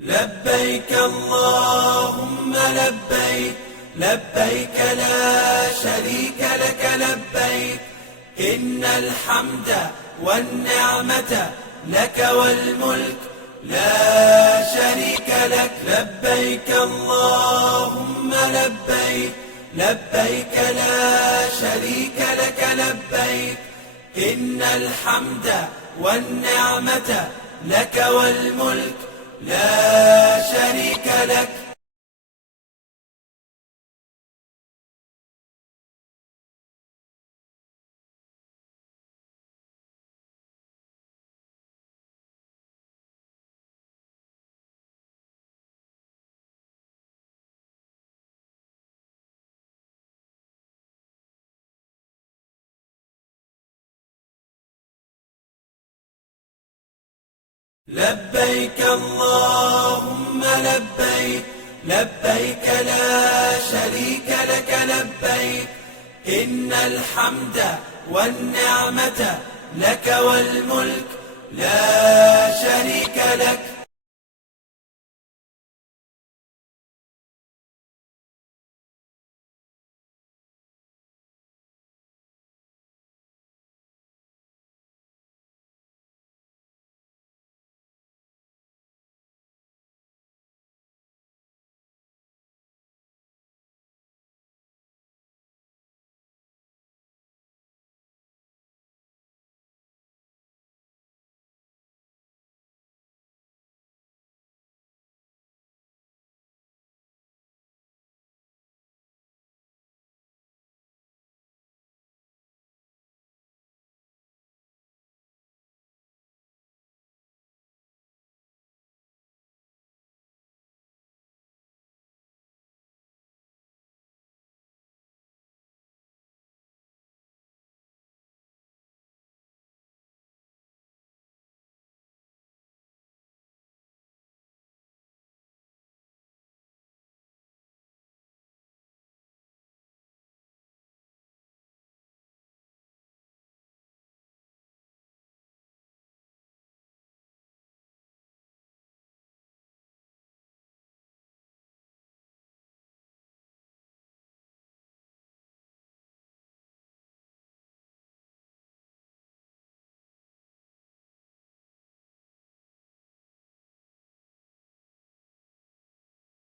لبيك اللهم لبيك، لبيك لا شريك لك لبيك، إن الحمد والنعمة لك والملك لا شريك لك. لبيك اللهم لبيك، لبيك لا شريك لك لبيك، إن الحمد والنعمة لك والملك لا شريك لك. لبيك اللهم لبيك، لبيك لا شريك لك لبيك، إن الحمد والنعمة لك والملك لا شريك لك.